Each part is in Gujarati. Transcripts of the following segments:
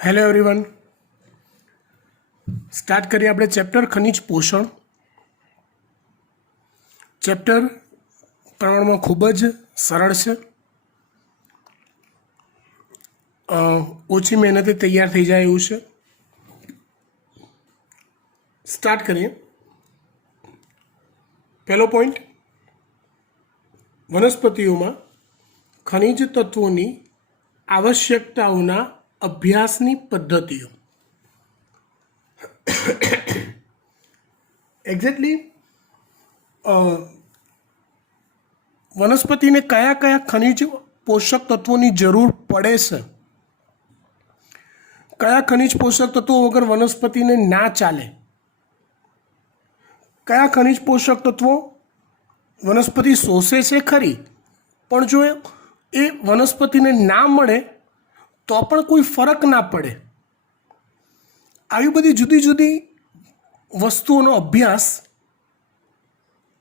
હેલો એવરીવન, સ્ટાર્ટ કરીએ આપણે ચેપ્ટર ખનિજ પોષણ. ચેપ્ટર પ્રમાણમાં ખૂબ જ સરળ છે, ઓછી મહેનતે તૈયાર થઈ જાય એવું છે. સ્ટાર્ટ કરીએ. પહેલો પોઈન્ટ, વનસ્પતિઓમાં ખનિજ તત્વોની આવશ્યકતાઓના અભ્યાસની પદ્ધતિઓ. એક્ઝેક્ટલી વનસ્પતિને કયા કયા ખનિજ પોષક તત્વોની જરૂર પડે છે, કયા ખનિજ પોષક તત્વો વગર વનસ્પતિને ના ચાલે, કયા ખનિજ પોષક તત્વો વનસ્પતિ શોષે છે ખરી, પણ જો એ વનસ્પતિને ના મળે તો પણ કોઈ ફરક ના પડે. આવી બધી જુદી જુદી વસ્તુઓનો અભ્યાસ,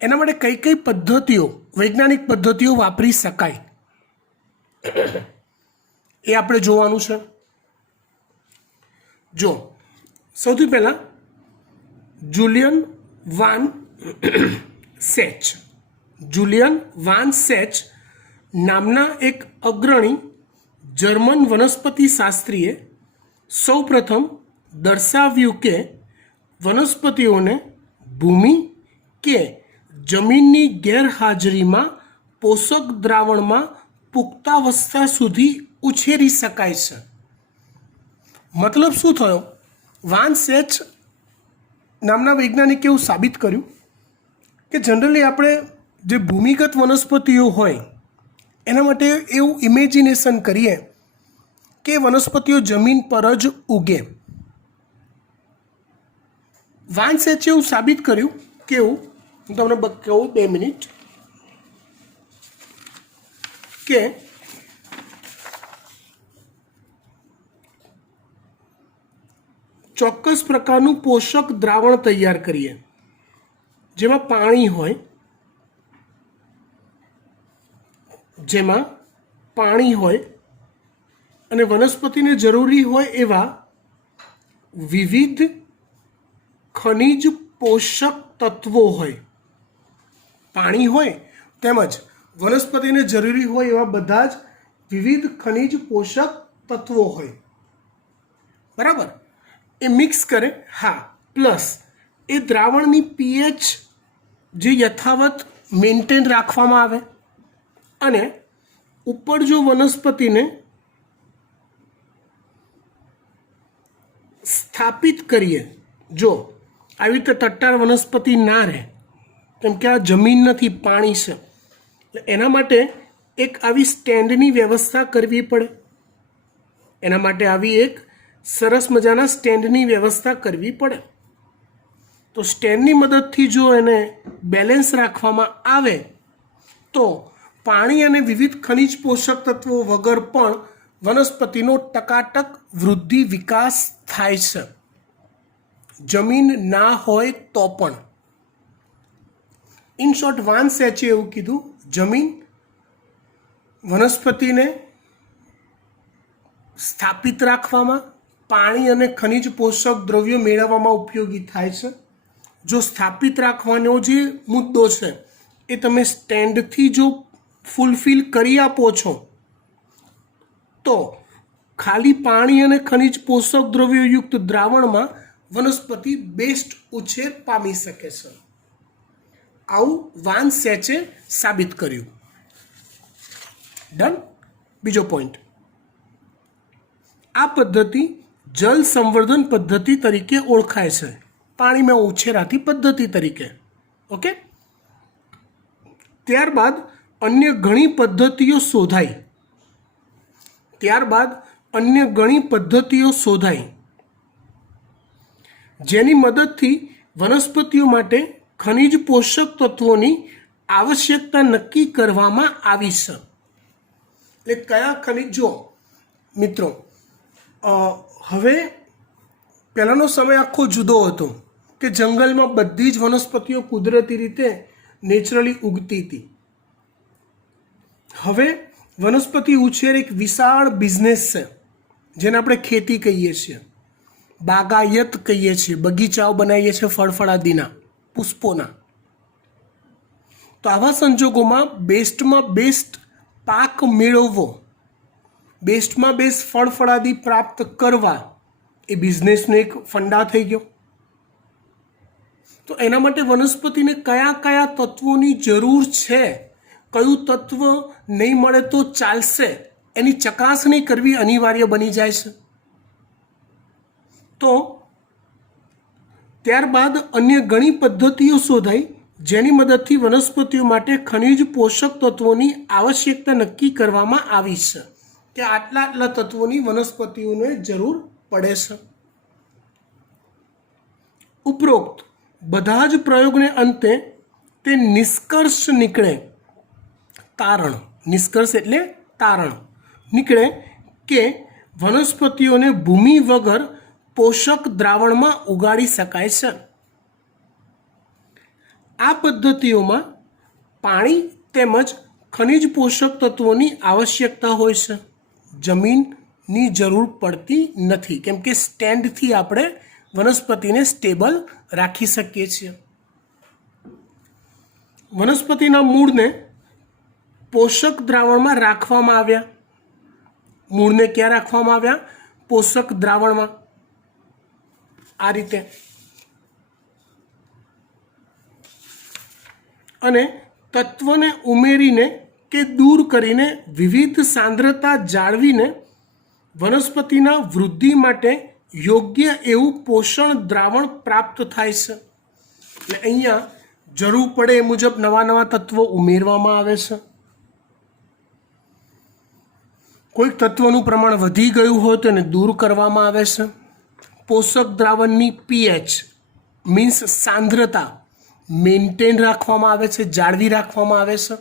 એના માટે કઈ કઈ પદ્ધતિઓ, વૈજ્ઞાનિક પદ્ધતિઓ વાપરી શકાય એ આપણે જોવાનું છે. જો સૌથી પહેલાં જુલિયન વાન સેચ નામના એક અગ્રણી જર્મન વનસ્પતિ શાસ્ત્રીએ સૌપ્રથમ દર્શાવ્યું કે વનસ્પતિઓને ભૂમિ કે જમીનની ગેરહાજરીમાં પોષક દ્રાવણમાં પુખ્તાવસ્થા સુધી ઉછેરી શકાય છે. મતલબ શું થયો? વાન સેચ નામના વૈજ્ઞાનિકે એવું સાબિત કર્યું કે જનરલી આપણે જે ભૂમિગત વનસ્પતિઓ હોય એના માટે એવું ઇમેજિનેશન કરીએ કે વનસ્પતિઓ જમીન પર જ ઉગે. વાન સેચે એવું સાબિત કર્યું કેવું, હું તમને કહું 2 મિનિટ, કે ચોક્કસ પ્રકારનું પોષક દ્રાવણ તૈયાર કરીએ જેમાં પાણી હોય, અને વનસ્પતિને જરૂરી હોય એવા વિવિધ ખનિજ પોષક તત્વો હોય, પાણી હોય તેમજ વનસ્પતિને જરૂરી હોય એવા બધા જ વિવિધ ખનિજ પોષક તત્વો હોય, બરાબર? એ મિક્સ કરે, હા, પ્લસ એ દ્રાવણની પીએચ જે યથાવત મેન્ટેન રાખવામાં આવે, અને ઉપર જો વનસ્પતિને સ્થાપિત કરીએ, જો આવી રીતે તટ્ટાર વનસ્પતિ ના રહે, કેમ કે આ જમીન નથી, પાણી છે, એના માટે એક આવી સ્ટેન્ડની વ્યવસ્થા કરવી પડે. એના માટે આવી એક સરસ મજાના સ્ટેન્ડની વ્યવસ્થા કરવી પડે. તો સ્ટેન્ડની મદદથી જો એને બેલેન્સ રાખવામાં આવે તો પાણી અને વિવિધ ખનિજ પોષક તત્વો વગર પણ વનસ્પતિનો ટકાટક વૃદ્ધિ વિકાસ થાય છે, જમીન ના હોય તો પણ. ઇન શોર્ટ, વાન સેચે એવું કીધું, જમીન વનસ્પતિને સ્થાપિત રાખવામાં, પાણી અને ખનિજ પોષક દ્રવ્યો મેળવવામાં ઉપયોગી થાય છે. જો સ્થાપિત રાખવાનો જે મુદ્દો છે એ તમે સ્ટેન્ડથી જો ફૂલફિલ કરી આપો છો તો ખાલી પાણી અને ખનિજ પોષક દ્રવ્યોયુક્ત દ્રાવણમાં વનસ્પતિ બેસ્ટ ઉછેર પામી શકે છે. આવું વાન સેચે સાબિત કર્યું. ડન. બીજો પોઈન્ટ, આ પદ્ધતિ જલ સંવર્ધન પદ્ધતિ તરીકે ઓળખાય છે, પાણીમાં ઉછેરાતી પદ્ધતિ તરીકે. ઓકે. ત્યારબાદ અન્ય ઘણી પદ્ધતિઓ શોધાઈ જેની મદદથી વનસ્પતિઓ માટે ખનિજ પોષક તત્વોની આવશ્યકતા નક્કી કરવામાં આવી છે. એટલે કયા ખનિજો, મિત્રો, હવે પહેલાંનો સમય આખો જુદો હતો કે જંગલમાં બધી જ વનસ્પતિઓ કુદરતી રીતે નેચરલી ઉગતી હતી. હવે વનસ્પતિ ઉછેર એક વિશાળ બિઝનેસ છે, જેને આપણે ખેતી કહીએ છીએ, બાગાયત કહીએ છીએ, બગીચાઓ બનાવીએ છીએ ફળફળાદીના, પુષ્પોના. તો આવા સંજોગોમાં બેસ્ટમાં બેસ્ટ પાક મેળવવો, બેસ્ટમાં બેસ્ટ ફળફળાદી પ્રાપ્ત કરવા એ બિઝનેસનો એક ફંડા થઈ ગયો. તો એના માટે વનસ્પતિને કયા કયા તત્વોની જરૂર છે, કયું તત્વ નહીં મળે તો ચાલશે, એની ચકાસણી કરવી અનિવાર્ય બની જાય છે. તો ત્યારબાદ અન્ય ઘણી પદ્ધતિઓ શોધાઈ જેની મદદથી વનસ્પતિઓ માટે ખનિજ પોષક તત્વોની આવશ્યકતા નક્કી કરવામાં આવી છે કે આટલા આટલા તત્વોની વનસ્પતિઓને જરૂર પડે છે. ઉપરોક્ત બધા જ પ્રયોગને અંતે તે નિષ્કર્ષ નીકળે, તારણ, નિષ્કર્ષ એટલે તારણ નીકળે કે વનસ્પતિઓને ભૂમિ વગર પોષક દ્રાવણમાં ઉગાડી શકાય છે. આ પદ્ધતિઓમાં પાણી તેમજ ખનિજ પોષક તત્વોની આવશ્યકતા હોય છે, જમીનની જરૂર પડતી નથી, કેમ કે સ્ટેન્ડથી આપણે વનસ્પતિને સ્ટેબલ રાખી શકીએ છીએ. વનસ્પતિના મૂળને પોષક દ્રાવણમાં રાખવામાં આવ્યા. મૂળને ક્યાં રાખવામાં આવ્યા? પોષક દ્રાવણમાં. આ રીતે. અને તત્વને ઉમેરીને કે દૂર કરીને વિવિધ સાંદ્રતા જાળવીને વનસ્પતિના વૃદ્ધિ માટે યોગ્ય એવું પોષણ દ્રાવણ પ્રાપ્ત થાય છે. એટલે અહીંયા જરૂર પડે એ મુજબ નવા નવા તત્વો ઉમેરવામાં આવે છે. કોઈક તત્વનું પ્રમાણ વધી ગયું હોય તો એને દૂર કરવામાં આવે છે. પોષક દ્રાવણની પીએચ મીન્સ સાંદ્રતા મેન્ટેન રાખવામાં આવે છે, જાળવી રાખવામાં આવે છે.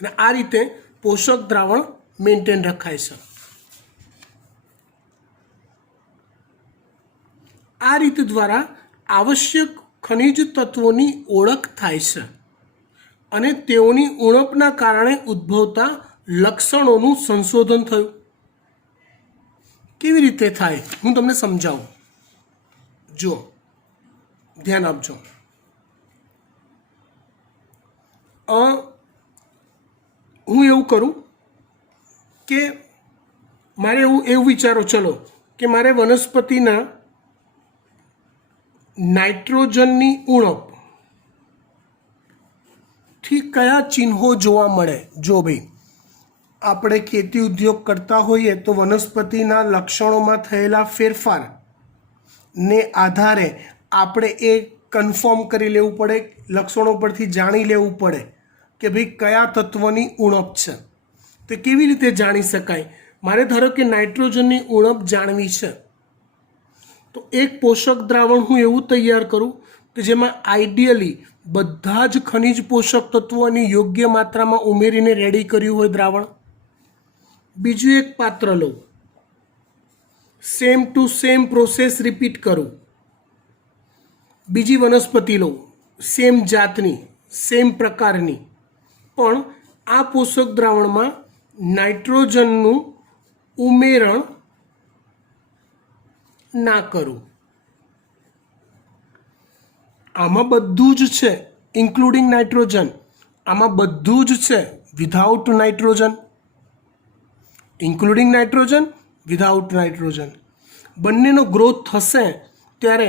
અને આ રીતે પોષક દ્રાવણ મેન્ટેન રખાય છે. આ રીત દ્વારા આવશ્યક ખનિજ તત્વોની ઓળખ થાય છે અને તેઓની ઉણપના કારણે ઉદ્ભવતા લક્ષણોનું સંશોધન થયું. કેવી રીતે થાય હું તમને સમજાવું. જુઓ, ધ્યાન આપજો. હું એવું કરું કે મારે એવું વિચારો, ચલો કે મારે વનસ્પતિના નાઇટ્રોજનની ઉણપથી કયા ચિહ્નો જોવા મળે. જો ભાઈ આપણે ખેતી ઉદ્યોગ કરતા હોઈએ તો વનસ્પતિના લક્ષણોમાં થયેલા ફેરફારને આધારે આપણે એ કન્ફર્મ કરી લેવું પડે, લક્ષણો પરથી જાણી લેવું પડે કે ભાઈ કયા તત્વની ઉણપ છે. તો કેવી રીતે જાણી શકાય? મારે ધારો કે નાઇટ્રોજનની ઉણપ જાણવી છે, તો એક પોષક દ્રાવણ હું એવું તૈયાર કરું કે જેમાં આઈડિયલી બધા જ ખનિજ પોષક તત્વોની યોગ્ય માત્રામાં ઉમેરીને રેડી કર્યું હોય દ્રાવણ. બીજું એક પાત્ર લઉં, same to same process repeat કરું. બીજી વનસ્પતિ લઉં, સેમ જાતની, સેમ પ્રકારની, પણ આ પોષક દ્રાવણમાં નાઇટ્રોજનનું ઉમેરણ ના કરું. આમાં બધું જ છે ઇન્ક્લુડિંગ નાઇટ્રોજન, આમાં બધું જ છે without nitrogen, including nitrogen, without nitrogen. બંનેનો ગ્રોથ થશે ત્યારે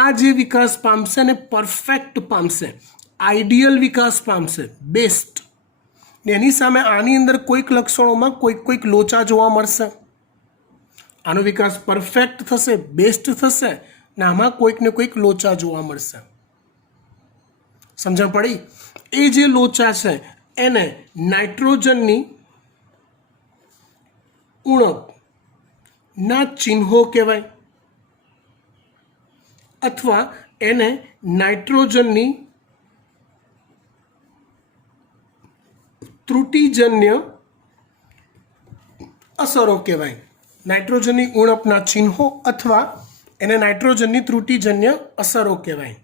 આ જે વિકાસ પામશે ને પરફેક્ટ પામશે, આઈડિયલ વિકાસ પામશે, બેસ્ટ. ને એની સામે આની અંદર કોઈક લક્ષણોમાં કોઈક લોચા જોવા મળશે. આનો વિકાસ પરફેક્ટ થશે, બેસ્ટ થશે, ને આમાં કોઈક ને કોઈક લોચા જોવા મળશે. સમજણ પડી? એ જે લોચા છે એને નાઇટ્રોજનની ઉણપના ચિહ્નો કહેવાય, અથવા એને નાઇટ્રોજનની ત્રુટિજન્ય અસરો કહેવાય. નાઇટ્રોજનની ઉણપના ચિહ્નો અથવા એને નાઇટ્રોજનની ત્રુટિજન્ય અસરો કહેવાય.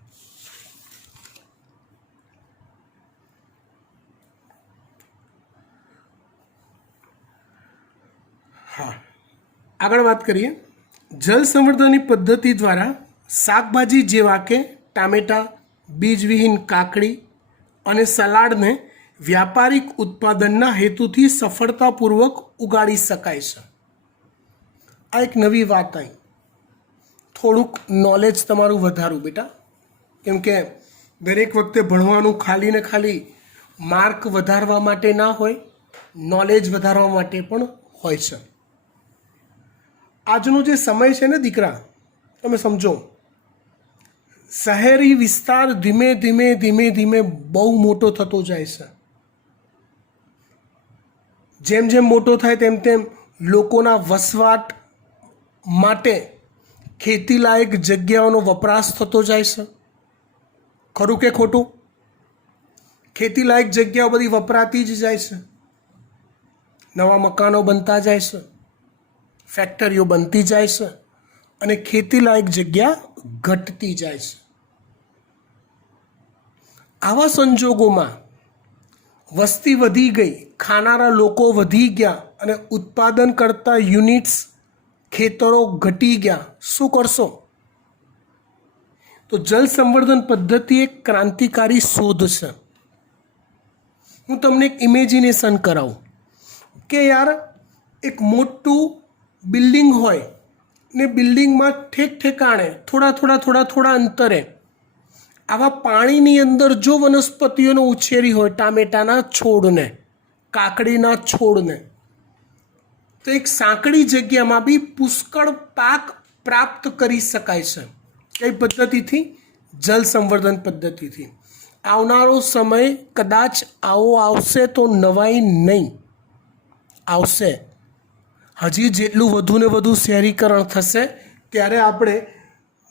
હા, આગળ વાત કરીએ, જળ સંવર્ધનની પદ્ધતિ દ્વારા શાકભાજી જેવા કે ટામેટાં, બીજવિહીન કાકડી અને સલાડને વ્યાપારિક ઉત્પાદનના હેતુથી સફળતાપૂર્વક ઉગાડી શકાય છે. આ એક નવી વાત આવી. થોડુંક નોલેજ તમારું વધારું બેટા, કેમ કે દરેક વખતે ભણવાનું ખાલી ને ખાલી માર્ક વધારવા માટે ના હોય, નોલેજ વધારવા માટે પણ હોય છે. આજનો જે સમય છે ને દીકરા, તમે સમજો, શહેરી વિસ્તાર ધીમે ધીમે ધીમે ધીમે બહુ મોટો થતો જાય છે. જેમ જેમ મોટો થાય તેમ તેમ લોકોના વસવાટ માટે ખેતીલાયક જગ્યાઓનો વપરાશ થતો જાય છે. ખરું કે ખોટું? ખેતીલાયક જગ્યાઓ બધી વપરાતી જ જાય છે. નવા મકાનો બનતા જાય છે, ફેક્ટરીઓ બનતી જાય છે અને ખેતીલાયક જગ્યા ઘટતી જાય છે. આવા સંજોગોમાં વસ્તી વધી ગઈ, ખાનારા લોકો વધી ગયા અને ઉત્પાદન કરતા યુનિટ્સ, ખેતરો ઘટી ગયા. શું કરશો? તો જળ સંવર્ધન પદ્ધતિ એક ક્રાંતિકારી શોધ છે. હું તમને એક ઇમેજિનેશન કરાવું કે યાર, એક મોટું બિલ્ડિંગ હોય ને બિલ્ડિંગમાં ઠેક ઠેકાણે થોડા અંતરે આવા પાણીની અંદર જો વનસ્પતિઓને ઉછેરી હોય, ટામેટાના છોડને, કાકડીના છોડને, તો એક સાંકડી જગ્યામાં બી પુષ્કળ પાક પ્રાપ્ત કરી શકાય છે. કઈ પદ્ધતિથી? જળ સંવર્ધન પદ્ધતિથી. આવનારો સમય કદાચ આવો આવશે તો નવાઈ નહીં, આવશે. હજી જેટલું વધુ ને વધુ શહેરીકરણ થશે ત્યારે આપણે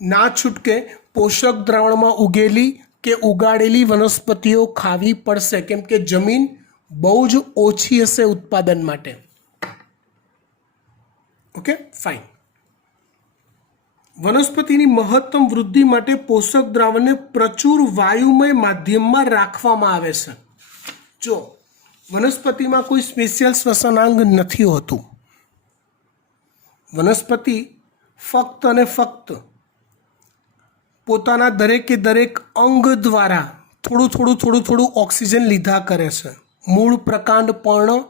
ના છૂટકે પોષક દ્રાવણમાં ઉગેલી કે ઉગાડેલી વનસ્પતિઓ ખાવી પડશે, કેમ કે જમીન બહુ જ ઓછી હશે ઉત્પાદન માટે. Okay, fine. વનસ્પતિની મહત્તમ વૃદ્ધિ માટે પોષક દ્રાવણને પ્રચુર વાયુમય માધ્યમમાં રાખવામાં આવે છે. જો વનસ્પતિમાં કોઈ સ્પેશિયલ શ્વસનાંગ નથી હોતું. વનસ્પતિ ફક્ત અને ફક્ત પોતાના દરેકે દરેક અંગ દ્વારા થોડું ઓક્સિજન લીધા કરે છે. મૂળ, પ્રકાંડ, પર્ણ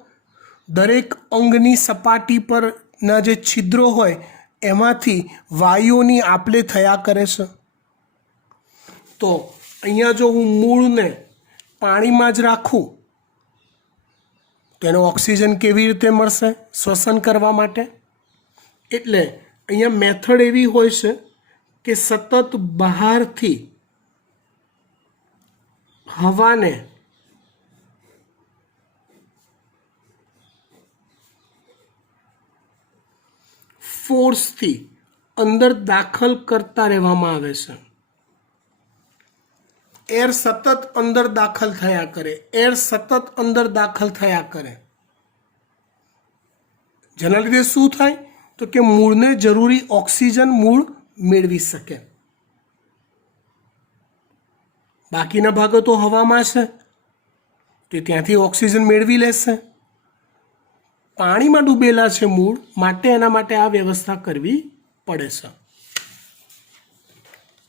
દરેક અંગની સપાટી પરના જે છિદ્રો હોય એમાંથી વાયુઓની આપલે થયા કરે છે. તો અહીંયા જો હું મૂળને પાણીમાં જ રાખું તો એનો ઓક્સિજન કેવી રીતે મળશે શ્વસન કરવા માટે? એટલે અહીંયા મેથડ એવી હોય છે કે સતત બહારથી હવાને ફોર્સથી અંદર દાખલ કરતા રહેવામાં આવે છે. એર સતત અંદર દાખલ થયા કરે, એર સતત અંદર દાખલ થયા કરે. જેના લીધે શું થાય? તો કે મૂળને જરૂરી ઓક્સિજન મૂળ મેળવી શકે. બાકીના ભાગો તો હવામાં છે, તે ત્યાંથી ઓક્સિજન મેળવી લેશે. પાણીમાં ડૂબેલા છે મૂળ, માટે એના માટે આ વ્યવસ્થા કરવી પડે છે.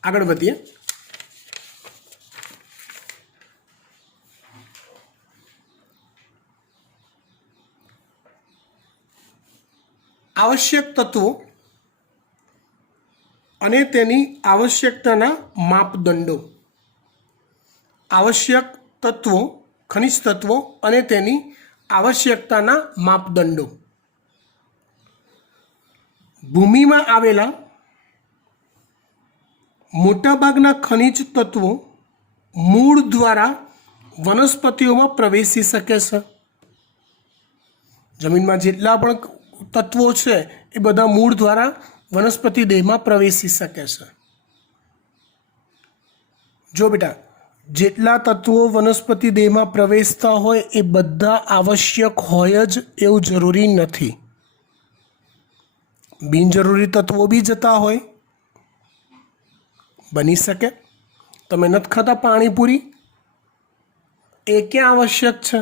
આગળ વધીએ. આવશ્યક તત્વો અને તેની આવશ્યકતાના માપદંડો. આવશ્યક તત્વો, ખનિજ તત્વો અને તેની આવશ્યકતાના માપદંડો. ભૂમિમાં આવેલા મોટાભાગના ખનિજ તત્વો મૂળ દ્વારા વનસ્પતિઓમાં પ્રવેશી શકે છે. જમીનમાં જેટલા પણ તત્વો છે એ બધા મૂળ દ્વારા વનસ્પતિ દેહમાં પ્રવેશી શકે છે. જો બેટા, જેટલા તત્વો વનસ્પતિ દેહમાં પ્રવેશતા હોય એ બધા આવશ્યક હોય જ એવું જરૂરી નથી. બિનજરૂરી તત્વો બી જતા હોય, બની શકે. તમે નથી ખાતા પાણીપુરી, એ ક્યાં આવશ્યક છે?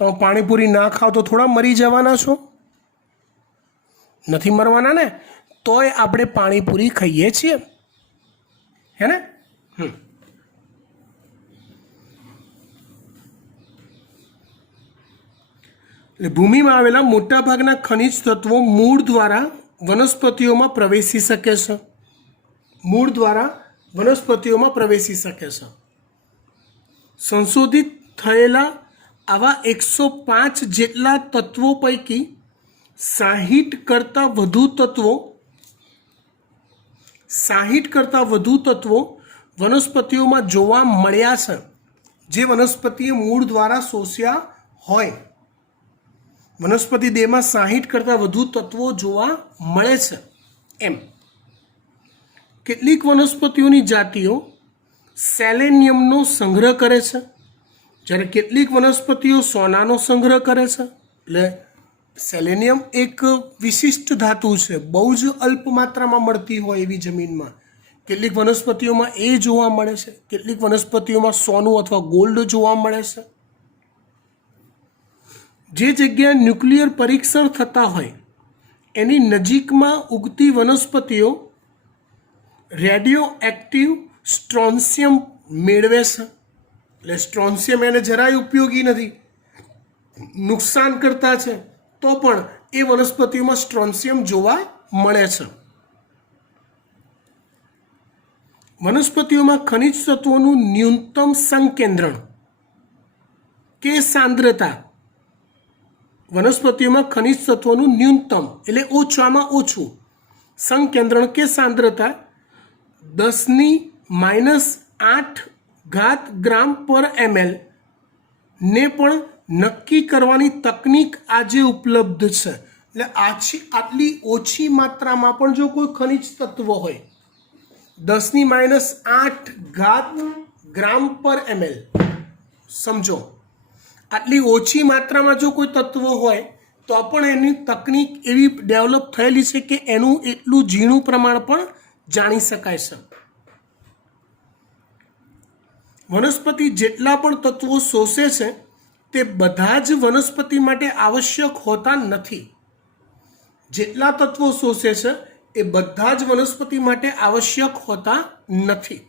તમે પાણીપુરી ના ખાઓ તો થોડા મરી જવાના છો? નથી મરવાના ને, તોય આપણે પાણીપુરી ખાઈએ છીએ, હે ને? એટલે ભૂમિમાં આવેલા મોટાભાગના ખનિજ તત્વો મૂળ દ્વારા વનસ્પતિઓમાં પ્રવેશી શકે છે. મૂળ દ્વારા વનસ્પતિઓમાં પ્રવેશી શકે છે. સંશોધિત થયેલા આવા 105 જેટલા તત્વો પૈકી 60 કરતાં વધુ તત્વો વનસ્પતિઓમાં જોવા મળ્યા છે, જે વનસ્પતિએ મૂળ દ્વારા શોષ્યા હોય. વનસ્પતિ દેહમાં 60 કરતાં વધુ તત્વો જોવા મળે છે. એમ કેટલીક વનસ્પતિઓની જાતિઓ સેલેનિયમનો સંગ્રહ કરે છે, જ્યારે કેટલીક વનસ્પતિઓ સોનાનો સંગ્રહ કરે છે. એટલે સેલેનિયમ એક વિશિષ્ટ ધાતુ છે, બહુ જ અલ્પ માત્રામાં મળતી હોય એવી જમીનમાં. કેટલીક વનસ્પતિઓમાં એ જોવા મળે છે, કેટલીક વનસ્પતિઓમાં સોનું અથવા ગોલ્ડ જોવા મળે છે. જે જગ્યાએ ન્યુક્લિયર પરીક્ષણ થતા હોય એની નજીકમાં ઉગતી વનસ્પતિઓ રેડિયો એક્ટિવ સ્ટ્રોન્સિયમ મેળવે છે. એટલે સ્ટ્રોન્સિયમ એને જરાય ઉપયોગી નથી, નુકસાન કરતા છે, તો પણ એ વનસ્પતિઓમાં સ્ટ્રોન્સિયમ જોવા મળે છે. વનસ્પતિઓમાં ખનિજ તત્વોનું ન્યૂનતમ સંકેન્દ્રણ કે સાંદ્રતા, વનસ્પતિઓમાં ખનિજ તત્વોનું ન્યૂનતમ એટલે ઓછામાં ઓછું સંકેન્દ્રણ કે સાંદ્રતા 10⁻⁸ ગ્રામ પર ml ને પણ નક્કી કરવાની તકનીક આજે ઉપલબ્ધ છે. એટલે આટલી ઓછી માત્રામાં પણ જો કોઈ ખનિજ તત્વ હોય 10⁻⁸ ગ્રામ પર ml, સમજો આટલી ઓછી માત્રામાં જો કોઈ તત્વ હોય તો પણ એની તકનીક એવી ડેવલપ થયેલી છે કે એનું એટલું ઝીણું પ્રમાણ પણ જાણી શકાય છે. વનસ્પતિ જેટલા પણ તત્વો શોષે છે તે બધા જ વનસ્પતિ માટે આવશ્યક હોતા નથી. જેટલા તત્વો શોષે છે એ બધા જ વનસ્પતિ માટે આવશ્યક હોતા નથી.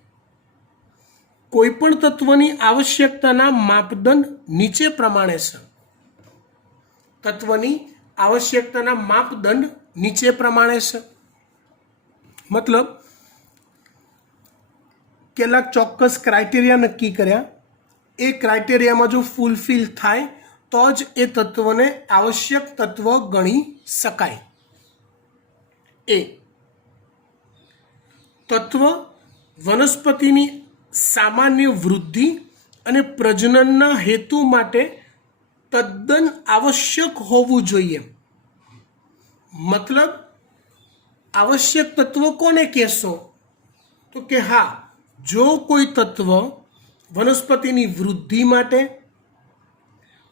કોઈ પણ તત્વની આવશ્યકતાના માપદંડ નીચે પ્રમાણે છે. તત્વની આવશ્યકતાના માપદંડ નીચે પ્રમાણે છે. મતલબ કેટલાક ચોક્કસ ક્રાઇટેરિયા નક્કી કર્યા, એ ક્રાઇટેરિયામાં જો ફૂલફિલ થાય તો જ એ તત્વને આવશ્યક તત્વ ગણી શકાય. એ તત્વ વનસ્પતિની સામાન્ય વૃદ્ધિ અને પ્રજનનના હેતુ માટે તદ્દન આવશ્યક હોવું જોઈએ. મતલબ આવશ્યક તત્વ કોને કહેશો? તો કે હા, જો કોઈ તત્વ વનસ્પતિની વૃદ્ધિ માટે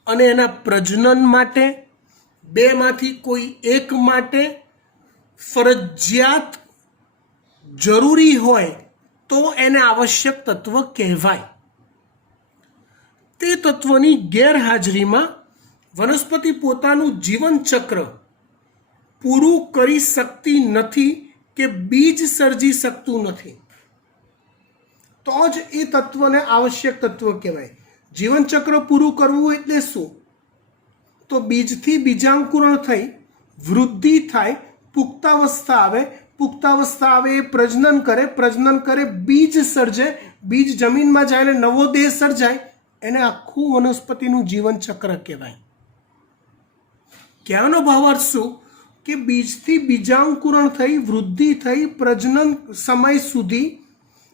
અને એના પ્રજનન માટે બેમાંથી કોઈ એક માટે ફરજિયાત જરૂરી હોય તો એને આવશ્યક તત્વ કહેવાય. તે તત્વની ગેરહાજરીમાં વનસ્પતિ પોતાનું જીવન ચક્ર પૂરું કરી શકતી નથી કે બીજ સર્જી શકતું નથી, તો જ એ તત્વને આવશ્યક તત્વ કહેવાય. જીવનચક્ર પૂરું કરવું એટલે શું? તો બીજથી બીજાંકુરણ થઈ વૃદ્ધિ થાય, પુખ્તાવસ્થા આવે એ પ્રજનન કરે, બીજ સર્જે, બીજ જમીનમાં જાય ને નવો દેહ સર્જાય, એને આખું વનસ્પતિનું જીવન ચક્ર કહેવાય. કહેવાનો ભાવાર્થ શું કે બીજથી બીજાંકુરણ થઈ વૃદ્ધિ થઈ પ્રજનન સમય સુધી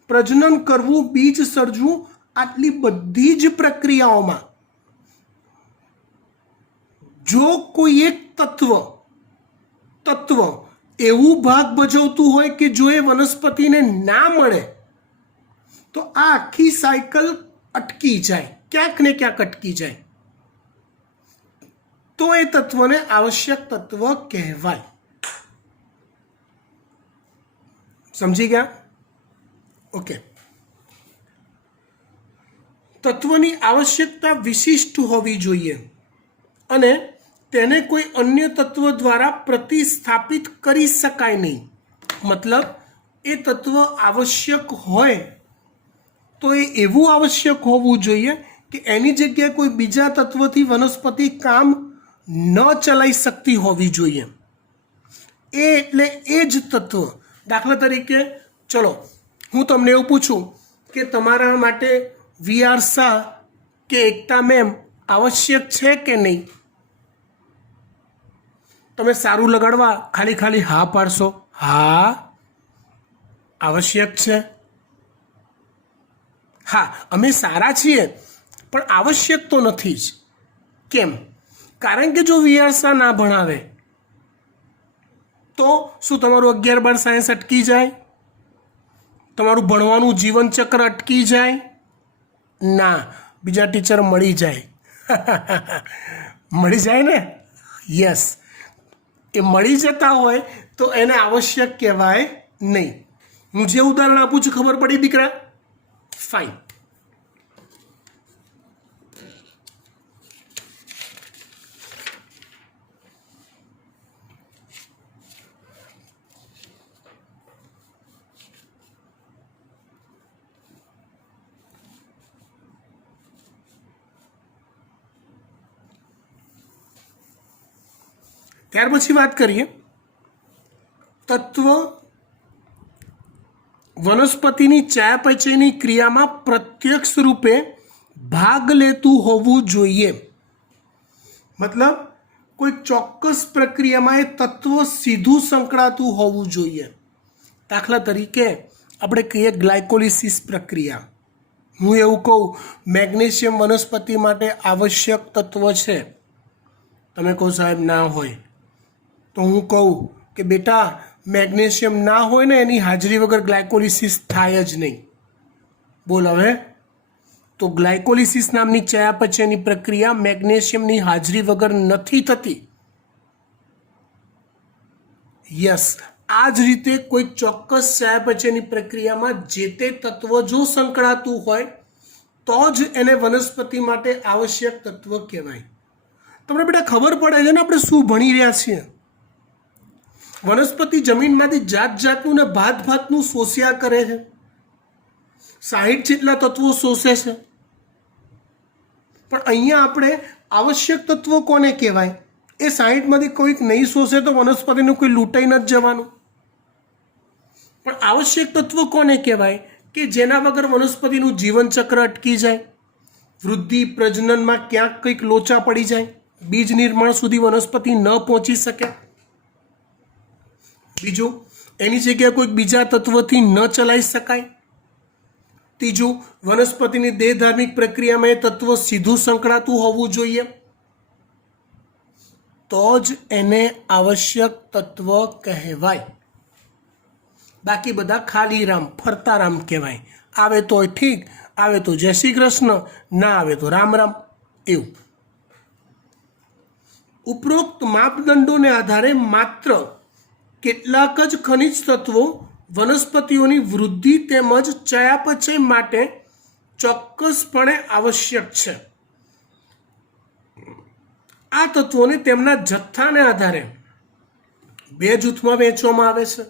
પ્રજનન કરવું, બીજ સર્જવું, આટલી બધી જ પ્રક્રિયાઓમાં જો કોઈ એક તત્વ એવું ભાગ ભજવતું હોય કે જો એ વનસ્પતિને ના મળે તો આ આખી સાયકલ અટકી જાય, ક્યાંક ને ક્યાંક અટકી જાય, તો એ તત્વને આવશ્યક તત્વ કહેવાય. સમજી ગયા? ઓકે. તત્વની આવશ્યકતા વિશિષ્ટ હોવી જોઈએ અને તેને કોઈ અન્ય તત્વ દ્વારા પ્રતિસ્થાપિત કરી શકાય નહીં. મતલબ એ તત્વ આવશ્યક હોય તો એ એવું આવશ્યક હોવું જોઈએ કે એની જગ્યાએ કોઈ બીજા તત્વથી વનસ્પતિ કામ ન ચલાવી શકતી હોવી જોઈએ. એ એટલે એ જ તત્વ. દાખલા તરીકે ચલો હું તમને એવું પૂછું કે તમારા માટે વી.આર. શાહ કે એકતા મેમ આવશ્યક છે કે નહીં? તમે સારું લગાડવા ખાલી ખાલી હા પાડશો. હા આવશ્યક છે. હા અમે સારા છીએ પણ આવશ્યક તો નથી જ. કેમ? કારણ કે જો વી.આર. શાહ ના ભણાવે તો શું તમારું 11-12 સાયન્સ અટકી જાય? તમારું ભણવાનું જીવનચક્ર અટકી જાય? ના, બીજા ટીચર મળી જાય. મળી જાય ને? યસ. એ મળી જતા હોય તો એને આવશ્યક કહેવાય નહીં. હું જે ઉદાહરણ આપું છું ખબર પડી દીકરા? ફાઇન. ત્યાર પછી વાત કરીએ તત્વ વનસ્પતિની ચયાપચયની ક્રિયામાં પ્રત્યક્ષ રૂપે ભાગ લેતું હોવું જોઈએ. મતલબ કોઈ ચોક્કસ પ્રક્રિયામાં એ તત્વ સીધું સંકળાતું હોવું જોઈએ. દાખલા તરીકે આપણે કહીએ ગ્લાયકોલિસિસ પ્રક્રિયા. હું એવું કહું મેગ્નેશિયમ વનસ્પતિ માટે આવશ્યક તત્વ છે, તમે કહો સાહેબ ના હોય, તો હું કહું કે બેટા મેગ્નેશિયમ ના હોય ને એની હાજરી વગર ગ્લાયકોલિસિસ થાય જ નહીં. બોલ હવે. તો ગ્લાયકોલિસિસ નામની ચયાપચયની પ્રક્રિયા મેગ્નેશિયમની હાજરી વગર નથી થતી. યસ. આ જ રીતે કોઈ ચોક્કસ ચયાપચયની પ્રક્રિયામાં જે તે તત્વ જો સંકળાતું હોય તો જ એને વનસ્પતિ માટે આવશ્યક તત્વ કહેવાય. તમને બેટા ખબર પડે છે ને આપણે શું ભણી રહ્યા છીએ? વનસ્પતિ જમીનમાંથી જાત જાતનું ને ભાત ભાતનું શોષ્યા કરે છે. 60 જેટલા તત્વો શોષે છે. પણ અહીંયા આપણે આવશ્યક તત્વો કોને કહેવાય? એ 60માંથી કોઈક નહીં શોષે તો વનસ્પતિનું કોઈ લૂંટાઈ નથી જવાનું. પણ આવશ્યક તત્વ કોને કહેવાય કે જેના વગર વનસ્પતિનું જીવનચક્ર અટકી જાય, વૃદ્ધિ પ્રજનનમાં ક્યાંક કંઈક લોચા પડી જાય, બીજ નિર્માણ સુધી વનસ્પતિ ન પહોંચી શકે. બીજું, એની જગ્યાએ કોઈક બીજા તત્વથી ન ચલાવી શકાય. ત્રીજું, વનસ્પતિની દેહધાર્મિક પ્રક્રિયામાં એ તત્વ સીધું સંકળાતું હોવું જોઈએ. તો જ એને આવશ્યક તત્વ કહેવાય. બાકી બધા ખાલી રામ ફરતા રામ કહેવાય. આવે તો ઠીક, આવે તો જય શ્રી કૃષ્ણ, ના આવે તો રામ રામ. એવું ઉપરોક્ત માપદંડોને આધારે માત્ર કેટલાક જ ખનિજ તત્વો વનસ્પતિઓની વૃદ્ધિ તેમજ ચયાપચય માટે ચોક્કસપણે આવશ્યક છે. આ તત્વોને તેમના જથ્થાને આધારે 2 જૂથમાં વહેંચવામાં આવે છે.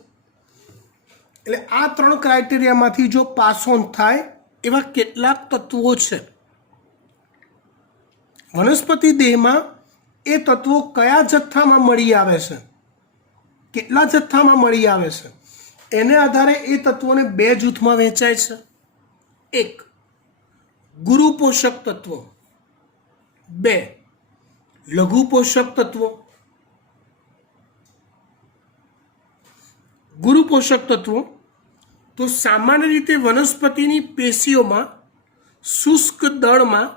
એટલે આ 3 ક્રાઇટેરિયામાંથી જો પાસ ઓન થાય એવા કેટલાક તત્વો છે. વનસ્પતિ દેહમાં એ તત્વો કયા જથ્થામાં મળી આવે છે, કેટલા જથ્થામાં મળી આવે છે, એને આધારે એ તત્વોને 2 જૂથમાં વહેંચાય છે. 1 ગુરુ પોષક તત્વો, 2 લઘુ પોષક તત્વો. ગુરુ પોષક તત્વો તો સામાન્ય રીતે વનસ્પતિની પેશીઓમાં શુષ્ક દળમાં,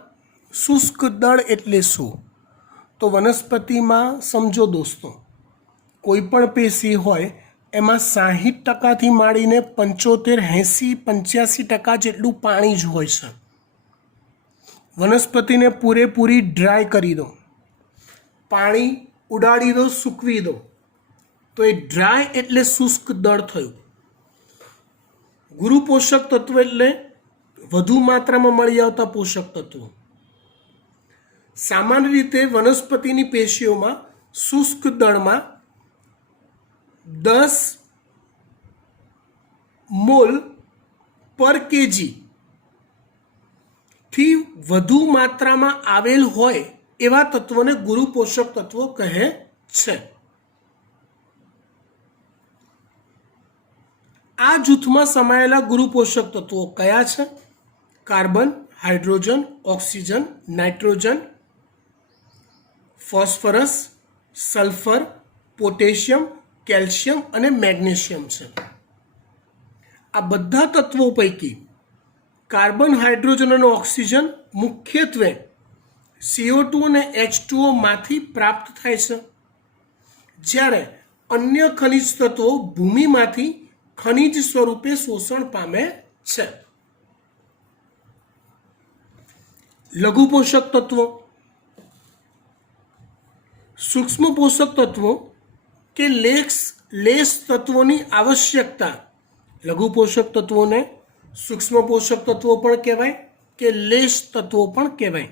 શુષ્ક દળ એટલે શું? તો વનસ્પતિમાં સમજો દોસ્તો, કોઈ પણ પેશી હોય એમાં 60%થી માંડીને 75, 80, 85% જેટલું પાણી જ હોય છે. વનસ્પતિને પૂરેપૂરી ડ્રાય કરી દો, પાણી ઉડાડી દો, સૂકવી દો, તો એ ડ્રાય એટલે શુષ્ક દળ થયું. ગુરુ પોષક તત્વ એટલે વધુ માત્રામાં મળી આવતા પોષક તત્વો. સામાન્ય રીતે વનસ્પતિની પેશીઓમાં શુષ્ક દળમાં 10 મોલ પર કેજી થી વધુ માત્રામાં આવેલ હોય એવા તત્વોને ગુરુ પોષક તત્વો કહે છે. આ જૂથમાં સમાયેલા ગુરુ પોષક તત્વો કયા છે? Carbon, hydrogen, oxygen, nitrogen, phosphorus, sulphur, potassium, calcium અને મેગ્નેશિયમ છે. આ બધા તત્વો પૈકી કાર્બન, હાઇડ્રોજન અને ઓક્સિજન મુખ્યત્વે CO2 અને H2O માંથી પ્રાપ્ત થાય છે, જ્યારે અન્ય ખનિજ તત્વો ભૂમિમાંથી ખનિજ સ્વરૂપે શોષણ પામે છે. લઘુ પોષક તત્વો, સૂક્ષ્મ પોષક તત્વો કે લેશ તત્વોની આવશ્યકતા, લઘુ પોષક તત્વોને સૂક્ષ્મ પોષક તત્વો પણ કહેવાય કે લેશ તત્વો પણ કહેવાય,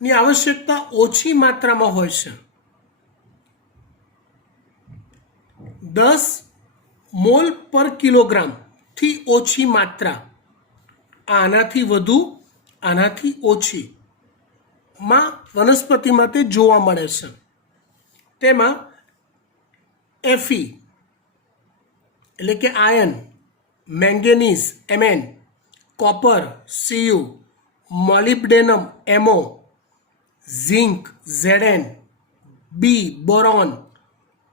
ની આવશ્યકતા ઓછી માત્રામાં હોય છે. 10 મોલ પર કિલોગ્રામ થી ઓછી માત્રા, આનાથી વધુ, આનાથી ઓછી માં વનસ્પતિમાં તે જોવા મળે છે. તેમાં Fe એટલે કે iron, manganese Mn, copper Cu, molybdenum Mo, zinc Zn, B boron,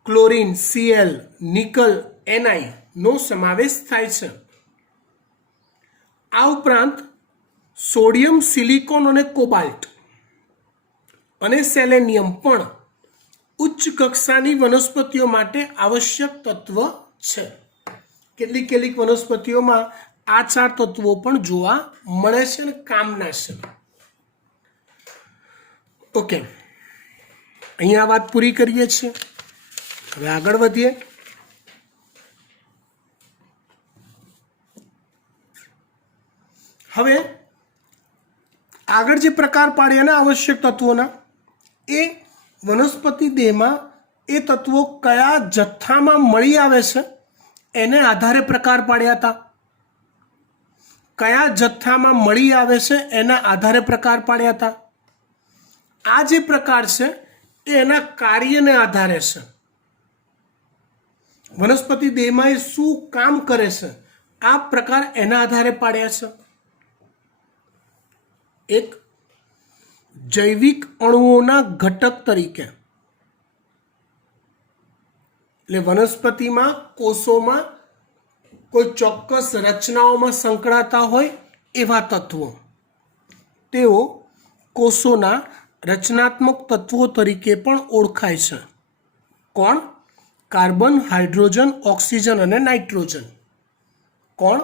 chlorine Cl, nickel Ni નો સમાવેશ થાય છે. આ ઉપરાંત સોડિયમ, સિલિકોન અને કોબાલ્ટ અને સેલેનિયમ પણ ઉચ્ચ કક્ષાની વનસ્પતિઓ માટે આવશ્યક તત્વ છે. કેટલીક વનસ્પતિઓમાં આ 4 તત્વો પણ જોવા મળે છે અને કામના છે. ઓકે, અહીંયા વાત પૂરી કરીએ છીએ. હવે આગળ વધીએ. હવે આગળ જે પ્રકાર પાડ્યા ને આવશ્યક તત્વોના, એ વનસ્પતિ દેહમાં એ તત્વો કયા જથ્થામાં મળી આવે છે એને આધારે પ્રકાર પાડ્યા હતા. કયા જથ્થામાં મળી આવે છે એના આધારે પ્રકાર પાડ્યા હતા. આ જે પ્રકાર છે એ એના કાર્યને આધારે છે. વનસ્પતિ દેહમાં એ શું કામ કરે છે, આ પ્રકાર એના આધારે પાડ્યા છે. એક જૈવિક અણુઓના ઘટક તરીકે, એટલે વનસ્પતિમાં કોષોમાં કોઈ ચોક્કસ રચનાઓમાં સંકળાતા હોય એવા તત્વો, તેઓ કોષોના રચનાત્મક તત્વો તરીકે પણ ઓળખાય છે. કોણ? કાર્બન, હાઇડ્રોજન, ઓક્સિજન અને નાઇટ્રોજન. કોણ?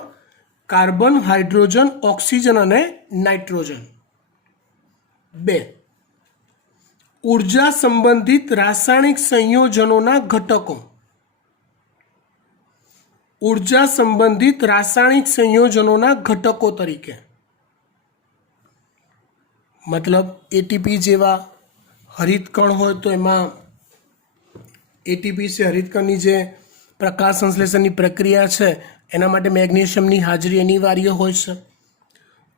કાર્બન, હાઇડ્રોજન, ઓક્સિજન અને નાઇટ્રોજન. 2. ઉર્જા સંબંધિત રાસાયણિક સંયોજનોના ઘટકો. ઉર્જા સંબંધિત રાસાયણિક સંયોજનોના ઘટકો તરીકે, મતલબ એટીપી જેવા હરિતકણ હોય તો એમાં એટીપી છે, હરિતકણની જે પ્રકાશ સંશ્લેષણની પ્રક્રિયા છે એના માટે મેગ્નેશિયમની હાજરી અનિવાર્ય હોય છે.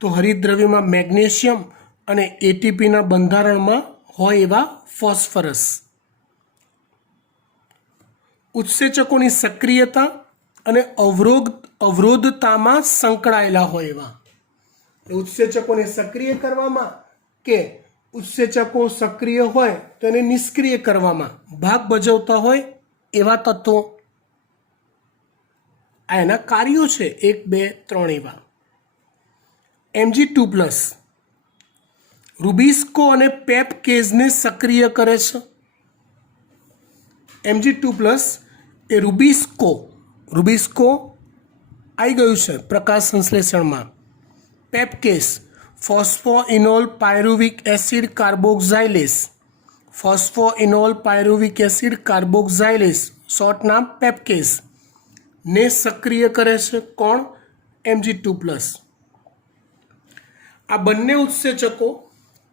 તો હરિતદ્રવ્યમાં મેગ્નેશિયમ અને એટીપીના બંધારણમાં હોય એવા ફોસ્ફરસ. ઉત્સેચકોની સક્રિયતા અને અવરોધતામાં સંકળાયેલા હોય એવા, ઉત્સેચકોને સક્રિય કરવામાં કે ઉત્સેચકો સક્રિય હોય તો એને નિષ્ક્રિય કરવામાં ભાગ ભજવતા હોય એવા તત્વો. આ એના કાર્યો છે 1, 2, 3 એવા. Mg2+, રૂબિસ્કો અને પેપકેઝને સક્રિય કરે છે. Mg2+ એ રૂબિસ્કો આવી ગયું છે પ્રકાશ સંશ્લેષણમાં. પેપકેઝ ફોસ્ફોઇનોલ pyruvic acid કાર્બોક્સાઇલેસ, ફોસ્ફોઇનોલ pyruvic acid કાર્બોક્સાઇલેસ, short નામ પેપકેઝ ને સક્રિય કરે છે. કોણ? Mg2+. આ બંને ઉત્સેચકો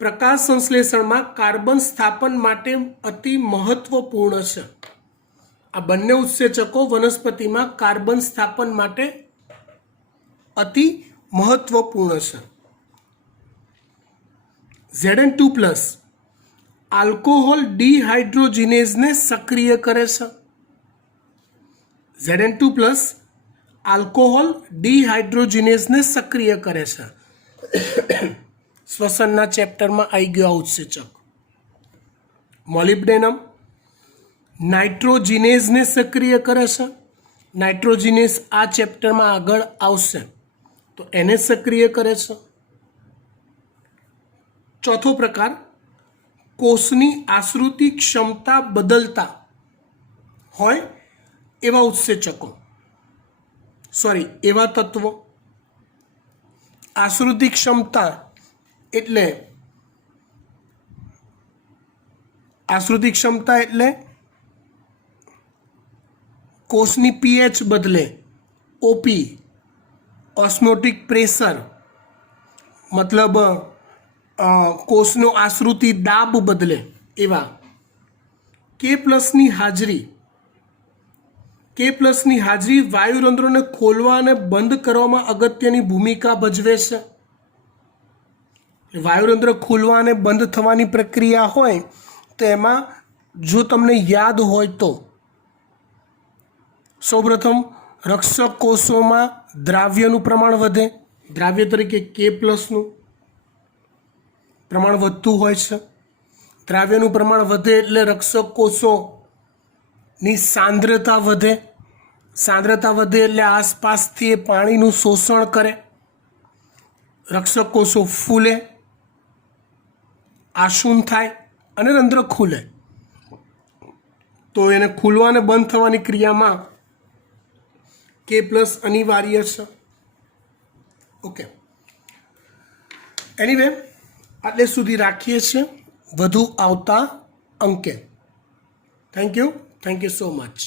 પ્રકાશ સંશ્લેષણમાં કાર્બન સ્થાપન માટે અતિ મહત્વપૂર્ણ છે. આ બંને ઉત્સેચકો વનસ્પતિમાં કાર્બન સ્થાપન માટે અતિ મહત્વપૂર્ણ છે. Zn2+ આલ્કોહોલ ડિહાઇડ્રોજિનેઝને સક્રિય કરે છે. Zn2+ આલ્કોહોલ ડિહાઇડ્રોજિનેઝને સક્રિય કરે છે. શ્વસનના ચેપ્ટરમાં આવી ગયો આ ઉત્સેચક. મોલિબ્ડેનમ નાઇટ્રોજિનેઝને સક્રિય કરે છે. નાઇટ્રોજિનેઝ આ ચેપ્ટરમાં આગળ આવશે તો એને સક્રિય કરે છે. ચોથો પ્રકાર કોષની આશ્રુતિ ક્ષમતા બદલતા હોય એવા ઉત્સેચકો, એવા તત્વો. આશ્રુતિ ક્ષમતા એટલે કોષની પીએચ બદલે, ઓપી, ઓસ્મોટિક પ્રેશર મતલબ કોષનો આશ્રુતિ દાબ બદલે એવા. K+ની હાજરી વાયુરંધ્રોને ખોલવા અને બંધ કરવામાં અગત્યની ભૂમિકા ભજવે છે. વાયુરંધ્ર ખોલવા અને બંધ થવાની પ્રક્રિયા હોય તો એમાં જો તમને યાદ હોય તો સૌપ્રથમ રક્ષક કોષોમાં દ્રાવ્યનું પ્રમાણ વધે. દ્રાવ્ય તરીકે K+નું પ્રમાણ વધતું હોય છે. દ્રાવ્યનું પ્રમાણ વધે એટલે રક્ષક કોષોની સાંદ્રતા વધે. સાંદ્રતા વધે એટલે આસપાસથી એ પાણીનું શોષણ કરે. રક્ષક કોષો ફૂલે, આશુન થાય અને રંધ્ર ખુલે. તો એને ખુલવા અને બંધ થવાની ક્રિયામાં K+ અનિવાર્ય છે. ઓકે, એનીવે આટલે સુધી રાખીએ છીએ. વધુ આવતા અંકે. Thank you so much.